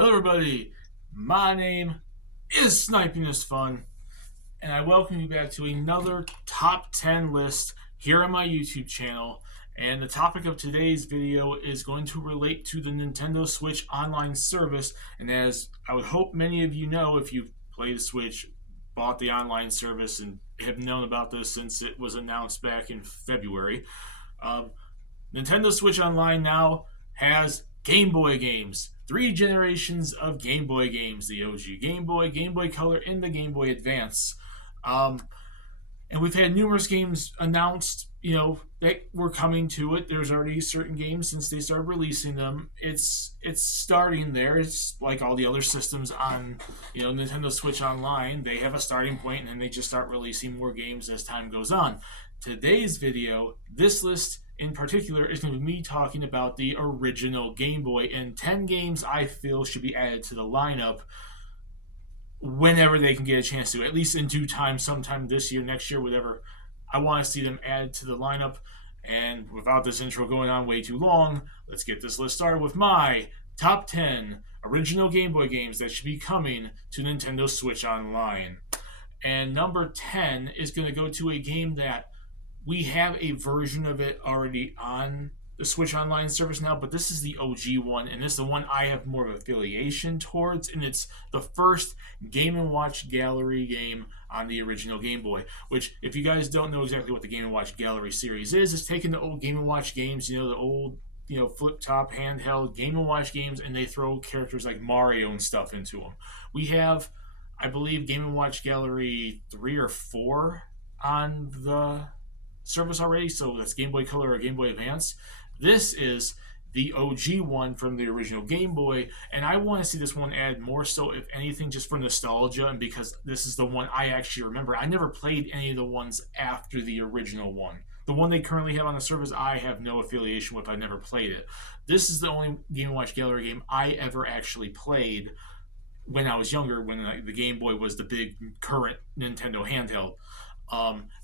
Hello, everybody. My name is Sniping is Fun, and I welcome you back to another top 10 list here on my YouTube channel. And the topic of today's video is going to relate to the Nintendo Switch online service. And as I would hope many of you know, if you've played the Switch, bought the online service, and have known about this since it was announced back in February, um, Nintendo Switch Online now has Game Boy games. 3 generations of Game Boy games. The OG Game Boy, Game Boy Color, and the Game Boy Advance. And we've had numerous games announced, that were coming to it. There's already certain games since they started releasing them. It's starting there. It's like all the other systems on, Nintendo Switch Online. They have a starting point, and then they just start releasing more games as time goes on. Today's video, this list in particular, is going to be me talking about the original Game Boy and 10 games I feel should be added to the lineup whenever they can get a chance to, at least in due time, sometime this year, next year, whatever. I want to see them added to the lineup. And without this intro going on way too long, let's get this list started with my top 10 original Game Boy games that should be coming to Nintendo Switch Online. And number 10 is going to go to a game that we have a version of it already on the Switch Online service now, but this is the OG one, and this is the one I have more of affiliation towards, and it's the first Game & Watch Gallery game on the original Game Boy, which, if you guys don't know exactly what the Game & Watch Gallery series is, it's taking the old Game & Watch games, the old flip-top handheld Game & Watch games, and they throw characters like Mario and stuff into them. We have, I believe, Game & Watch Gallery 3 or 4 on the service already, so that's Game Boy Color or Game Boy Advance. This is the OG one from the original Game Boy, and I want to see this one add more so, if anything, just for nostalgia, and because this is the one I actually remember. I never played any of the ones after the original one. The one they currently have on the service, I have no affiliation with. I never played it. This is the only Game & Watch Gallery game I ever actually played when I was younger, when the Game Boy was the big current Nintendo handheld.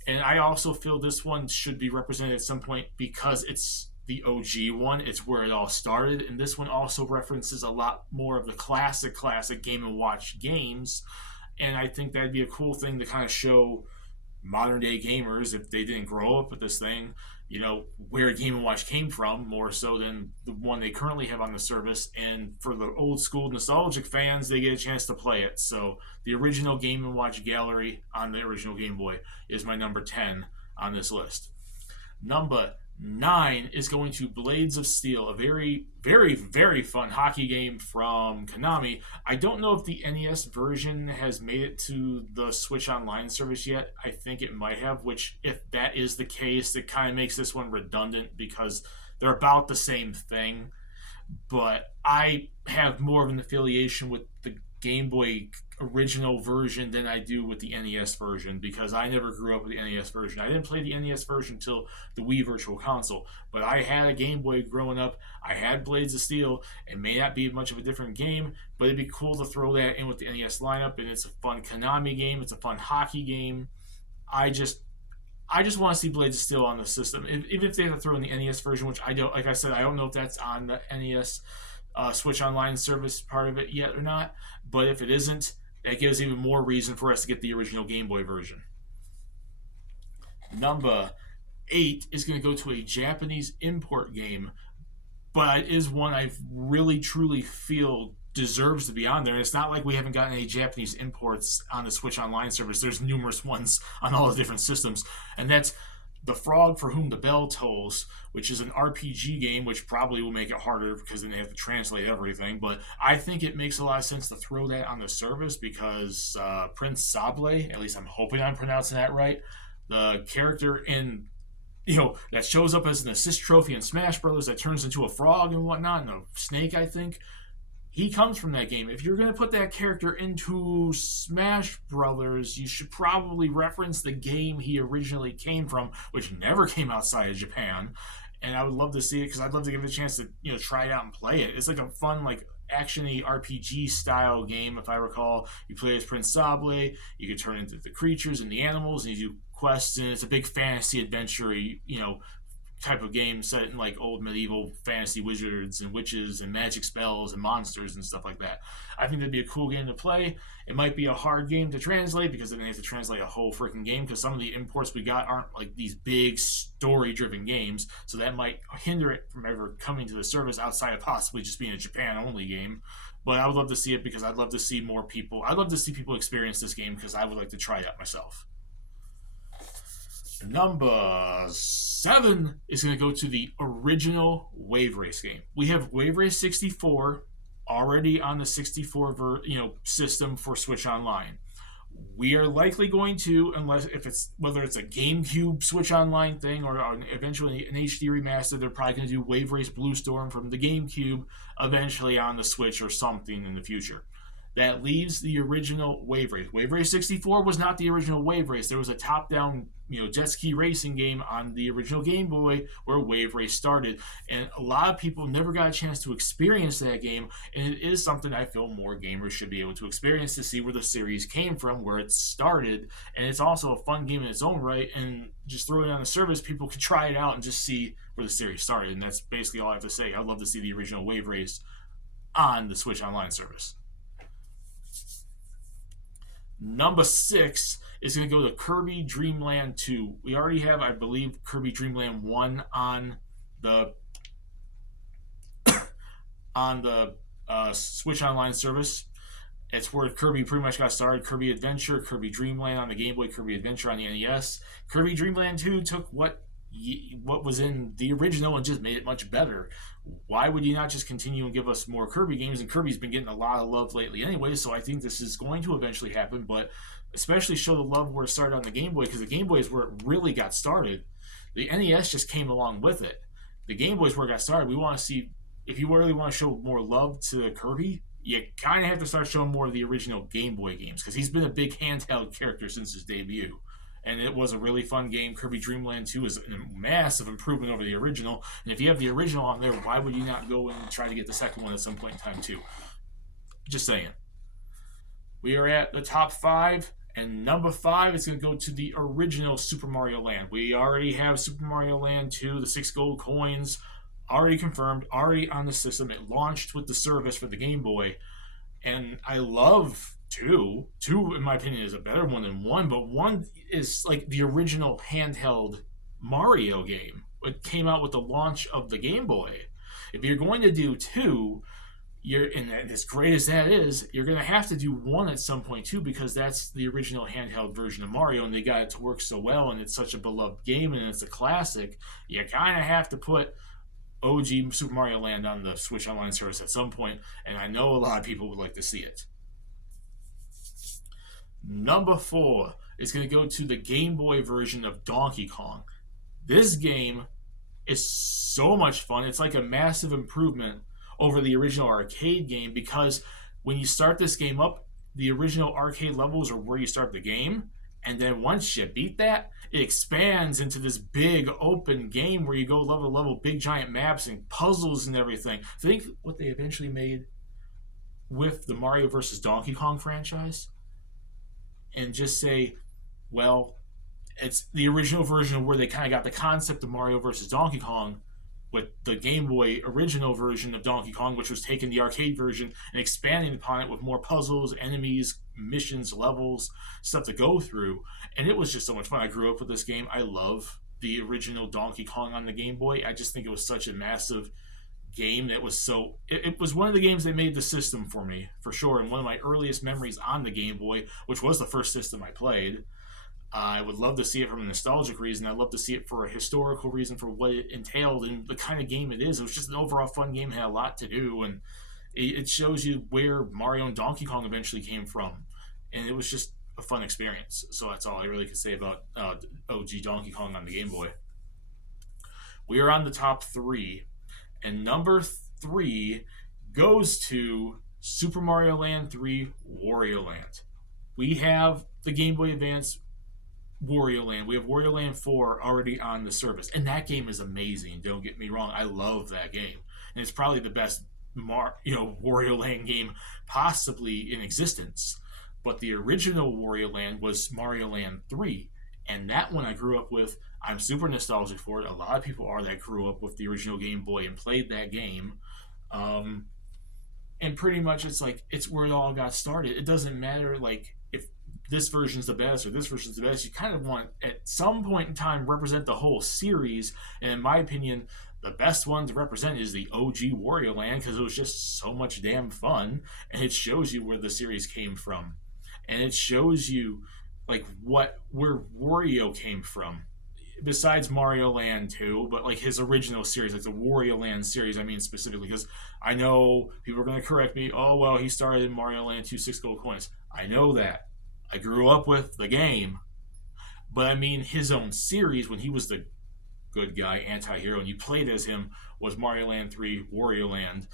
And I also feel this one should be represented at some point because it's the OG one. It's where it all started. And this one also references a lot more of the classic Game & Watch games. And I think that'd be a cool thing to kind of show modern day gamers, if they didn't grow up with this thing, where Game & Watch came from, more so than the one they currently have on the service. And for the old school nostalgic fans, they get a chance to play it. So the original Game & Watch Gallery on the original Game Boy is my number 10 on this list. Number 9 is going to Blades of Steel, a very, very, very fun hockey game from Konami. I don't know if the NES version has made it to the Switch Online service yet. I think it might have, which, if that is the case, it kind of makes this one redundant because they're about the same thing. But I have more of an affiliation with the Game Boy original version than I do with the NES version, because I never grew up with the NES version. I didn't play the NES version until the Wii Virtual Console, but I had a Game Boy growing up. I had Blades of Steel. It may not be much of a different game, but it'd be cool to throw that in with the NES lineup, and it's a fun Konami game. It's a fun hockey game. I just want to see Blades of Steel on the system, even if they have to throw in the NES version, which I don't. Like I said, I don't know if that's on the NES Switch Online service part of it yet or not. But if it isn't, that gives even more reason for us to get the original Game Boy version. Number 8 is going to go to a Japanese import game, but it is one I really truly feel deserves to be on there. And it's not like we haven't gotten any Japanese imports on the Switch Online service. There's numerous ones on all the different systems, and that's The Frog for Whom the Bell Tolls, which is an RPG game, which probably will make it harder because then they have to translate everything. But I think it makes a lot of sense to throw that on the service because Prince Sable, at least I'm hoping I'm pronouncing that right, the character in that shows up as an assist trophy in Smash Brothers that turns into a frog and whatnot, and a snake, I think. He comes from that game. If you're going to put that character into Smash Brothers, you should probably reference the game he originally came from, which never came outside of Japan. And I would love to see it because I'd love to give it a chance to try it out and play it. It's like a fun action-y RPG style game, if I recall. You play as Prince Sable. You can turn into the creatures and the animals, and you do quests, and it's a big fantasy adventure, type of game set in like old medieval fantasy wizards and witches and magic spells and monsters and stuff like that. I think that'd be a cool game to play. It might be a hard game to translate because then they have to translate a whole freaking game because some of the imports we got aren't like these big story driven games, so that might hinder it from ever coming to the service outside of possibly just being a Japan only game. But I would love to see it because I'd love to see more people. I'd love to see people experience this game because I would like to try it out myself. Number 7 is going to go to the original Wave Race game. We have Wave Race 64 already on the 64 system for Switch Online. We are likely going to, unless if it's whether it's a GameCube Switch Online thing or eventually an HD remaster, they're probably going to do Wave Race Blue Storm from the GameCube eventually on the Switch or something in the future. That leaves the original Wave Race. Wave Race 64 was not the original Wave Race. There was a top-down, jet ski racing game on the original Game Boy where Wave Race started. And a lot of people never got a chance to experience that game, and it is something I feel more gamers should be able to experience to see where the series came from, where it started. And it's also a fun game in its own right, and just throwing it on the service, people can try it out and just see where the series started. And that's basically all I have to say. I'd love to see the original Wave Race on the Switch Online service. Number 6 is going to go to Kirby Dream Land 2. We already have, I believe, Kirby Dream Land 1 on the Switch Online service. It's where Kirby pretty much got started. Kirby Adventure, Kirby Dream Land on the Game Boy, Kirby Adventure on the NES. Kirby Dream Land 2 took what was in the original and just made it much better. Why would you not just continue and give us more Kirby games? And Kirby's been getting a lot of love lately anyway, so I think this is going to eventually happen, but especially show the love where it started on the Game Boy, because the Game Boy is where it really got started. The NES just came along with it. The Game Boy is where it got started. We want to see, if you really want to show more love to Kirby, you kind of have to start showing more of the original Game Boy games, because he's been a big handheld character since his debut. And it was a really fun game. Kirby Dream Land 2 is a massive improvement over the original. And if you have the original on there, why would you not go and try to get the second one at some point in time too? Just saying. We are at the top 5, and number 5 is going to go to the original Super Mario Land. We already have Super Mario Land 2, the 6 gold coins, already confirmed, already on the system. It launched with the service for the Game Boy. And I love 2. 2, in my opinion, is a better one than 1, but 1 is like the original handheld Mario game. It came out with the launch of the Game Boy. If you're going to do 2, and as great as that is, you're going to have to do 1 at some point too, because that's the original handheld version of Mario, and they got it to work so well, and it's such a beloved game, and it's a classic. You kind of have to put OG Super Mario Land on the Switch Online service at some point, and I know a lot of people would like to see it. Number 4 is going to go to the Game Boy version of Donkey Kong. This game is so much fun. It's like a massive improvement over the original arcade game, because when you start this game up, the original arcade levels are where you start the game, and then once you beat that, it expands into this big open game where you go level to level, big giant maps and puzzles and everything. Think what they eventually made with the Mario vs. Donkey Kong franchise, and just say, well, it's the original version where they kind of got the concept of Mario vs. Donkey Kong with the Game Boy original version of Donkey Kong, which was taking the arcade version and expanding upon it with more puzzles, enemies, missions, levels, stuff to go through. And it was just so much fun. I grew up with this game. I love the original Donkey Kong on the Game Boy. I just think it was such a massive game that was so... It was one of the games that made the system for me, for sure. And one of my earliest memories on the Game Boy, which was the first system I played. I would love to see it from a nostalgic reason. I'd love to see it for a historical reason for what it entailed and the kind of game it is. It was just an overall fun game, had a lot to do, and it shows you where Mario and Donkey Kong eventually came from. And it was just a fun experience. So that's all I really could say about OG Donkey Kong on the Game Boy. We are on the top 3, and number 3 goes to Super Mario Land 3 Wario Land. We have the Game Boy Advance Wario Land. We have Wario Land 4 already on the service, and that game is amazing. Don't get me wrong, I love that game, and it's probably the best Wario Land game possibly in existence. But the original Wario Land was Mario Land 3, and that one I grew up with I'm super nostalgic for it. A lot of people are that grew up with the original Game Boy and played that game. Um, and pretty much it's like it's where it all got started. It doesn't matter like if this version's the best or this version's the best. You kind of want at some point in time represent the whole series. And in my opinion, the best one to represent is the OG Wario Land because it was just so much damn fun, and it shows you where the series came from, and it shows you like where Wario came from besides Mario Land 2, but like his original series, like the Wario Land series, I mean specifically, because I know people are going to correct me. Oh, well, he started in Mario Land 2 6 gold coins. I know that. I grew up with the game. But I mean, his own series, when he was the good guy, anti hero, and you played as him, was Mario Land 3, Wario Land.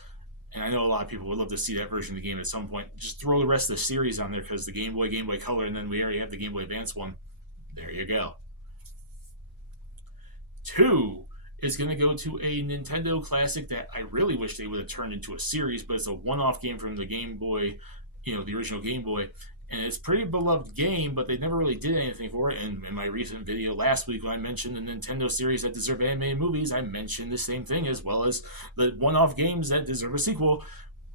And I know a lot of people would love to see that version of the game at some point. Just throw the rest of the series on there because the Game Boy Color, and then we already have the Game Boy Advance one. There you go. 2 is going to go to a Nintendo classic that I really wish they would have turned into a series, but it's a one-off game from the Game Boy, the original Game Boy. And it's a pretty beloved game, but they never really did anything for it. And in my recent video last week, when I mentioned the Nintendo series that deserve animated movies, I mentioned the same thing, as well as the one-off games that deserve a sequel.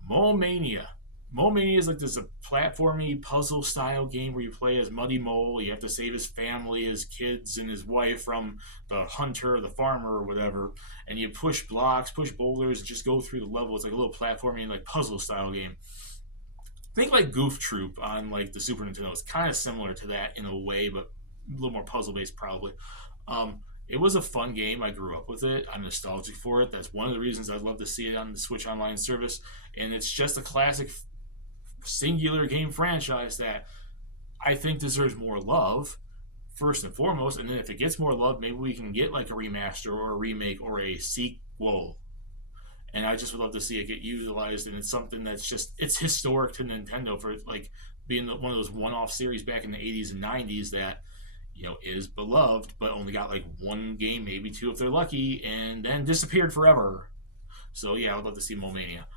Mole Mania. Mole Mania is like this a platformy puzzle style game where you play as Muddy Mole. You have to save his family, his kids, and his wife from the hunter, the farmer, or whatever. And you push blocks, push boulders, and just go through the level. It's like a little platforming, like puzzle style game. Think like Goof Troop on like the Super Nintendo. It's kind of similar to that in a way, but a little more puzzle based probably. It was a fun game. I grew up with it. I'm nostalgic for it. That's one of the reasons I'd love to see it on the Switch Online service. And it's just a classic singular game franchise that I think deserves more love, first and foremost. And then if it gets more love, maybe we can get like a remaster or a remake or a sequel. And I just would love to see it get utilized. And it's something that's just, it's historic to Nintendo for like being one of those one-off series back in the 80s and 90s that, is beloved, but only got like one game, maybe two if they're lucky, and then disappeared forever. So yeah, I would love to see Mole Mania.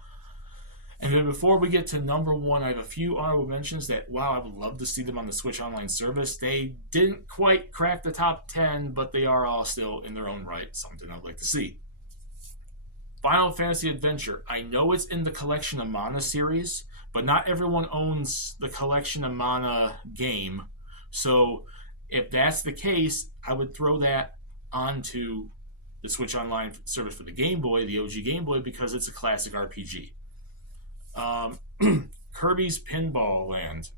And then before we get to number one, I have a few honorable mentions that, wow, I would love to see them on the Switch Online service. They didn't quite crack the top 10, but they are all still in their own right, something I'd like to see. Final Fantasy Adventure. I know it's in the Collection of Mana series, but not everyone owns the Collection of Mana game. So if that's the case, I would throw that onto the Switch Online service for the Game Boy, the OG Game Boy, because it's a classic RPG. Kirby's Pinball Land.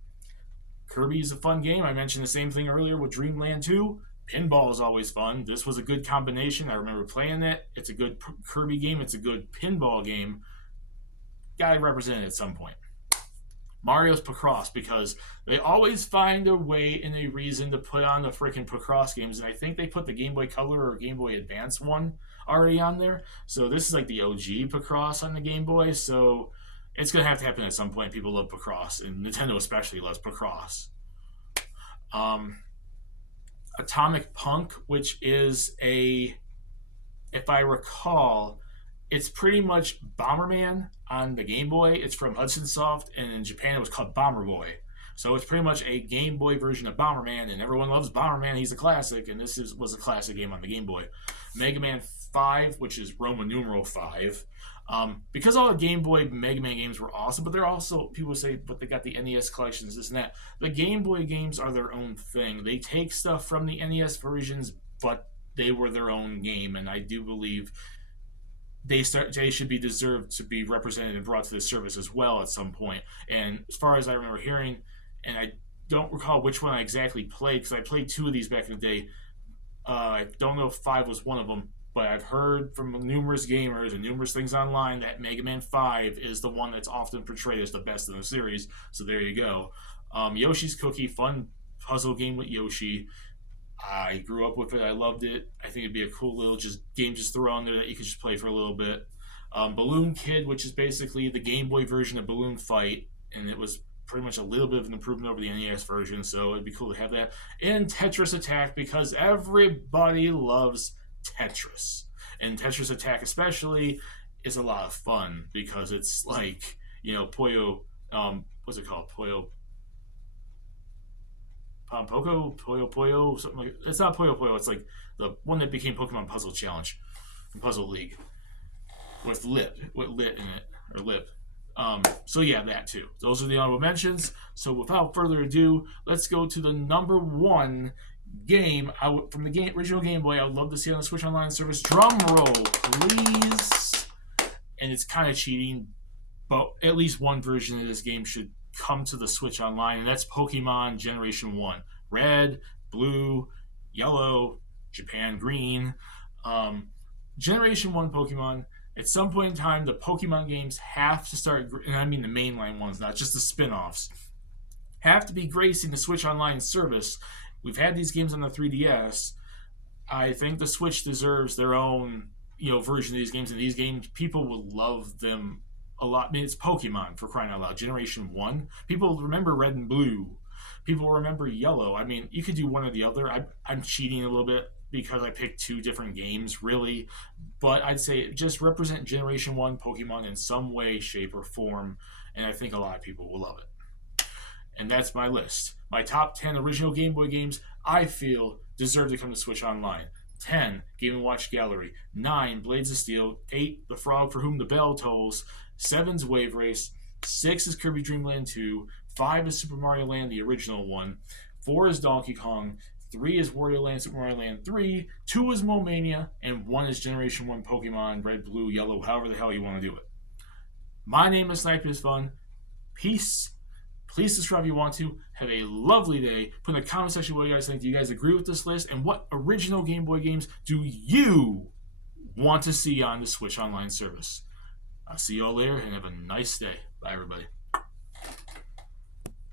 Kirby is a fun game. I mentioned the same thing earlier with Dreamland 2. Pinball is always fun. This was a good combination. I remember playing it. It's a good Kirby game. It's a good pinball game. Gotta represent it at some point. Mario's Picross, because they always find a way and a reason to put on the freaking Picross games. And I think they put the Game Boy Color or Game Boy Advance one already on there. So this is like the OG Picross on the Game Boy. So it's going to have to happen at some point. People love Picross, and Nintendo especially loves Picross. Atomic Punk, which is if I recall, it's pretty much Bomberman on the Game Boy. It's from Hudson Soft, and in Japan it was called Bomber Boy. So it's pretty much a Game Boy version of Bomberman, and everyone loves Bomberman. He's a classic, and was a classic game on the Game Boy. Mega Man 5, which is Roman numeral 5. Because all the Game Boy Mega Man games were awesome, but they're also, people say, but they got the NES collections, this and that. The Game Boy games are their own thing. They take stuff from the NES versions, but they were their own game, and I do believe they should be deserved to be represented and brought to the service as well at some point. And as far as I remember hearing, and I don't recall which one I exactly played, because I played 2 of these back in the day. I don't know if 5 was one of them, but I've heard from numerous gamers and numerous things online that Mega Man 5 is the one that's often portrayed as the best in the series. So there you go. Yoshi's Cookie, fun puzzle game with Yoshi. I grew up with it. I loved it. I think it'd be a cool little game just throw on there that you could just play for a little bit. Balloon Kid, which is basically the Game Boy version of Balloon Fight, and it was pretty much a little bit of an improvement over the NES version, so it'd be cool to have that. And Tetris Attack, because everybody loves Tetris. And Tetris Attack especially is a lot of fun because it's like, what's it called? Poco, Puyo Puyo, something like it's not Puyo Puyo. It's like the one that became Pokemon Puzzle Challenge and Puzzle League with lit in it or lip. So yeah, that too. Those are the honorable mentions. So without further ado, let's go to the number one game from the original Game Boy. I would love to see on the Switch Online service. Drum roll, please. And it's kind of cheating, but at least one version of this game should come to the Switch Online, and that's Pokemon Generation 1. Red, blue, yellow, Japan green. Generation 1 Pokemon. At some point in time, the Pokemon games have to start, and I mean the mainline ones, not just the spin offs, have to be gracing the Switch Online service. We've had these games on the 3DS. I think the Switch deserves their own, version of these games. And these games, people will love them a lot. I mean, it's Pokemon, for crying out loud. Generation 1. People remember Red and Blue. People remember Yellow. I mean, you could do one or the other. I'm cheating a little bit because I picked two different games, really. But I'd say just represent Generation 1 Pokemon in some way, shape, or form. And I think a lot of people will love it. And that's my list. My top 10 original Game Boy games I feel deserve to come to Switch Online. 10, Game & Watch Gallery. 9, Blades of Steel. 8, The Frog for Whom the Bell Tolls. 7's Wave Race. 6 is Kirby Dream Land 2. 5 is Super Mario Land, the original one. 4 is Donkey Kong. 3 is Wario Land, Super Mario Land 3. 2 is Mole-Mania. And 1 is Generation 1 Pokemon, Red, Blue, Yellow, however the hell you want to do it. My name is Sniping is Fun. Peace. Please subscribe if you want to. Have a lovely day. Put in the comment section what you guys think. Do you guys agree with this list? And what original Game Boy games do you want to see on the Switch Online service? I'll see you all later and have a nice day. Bye, everybody.